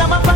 summer.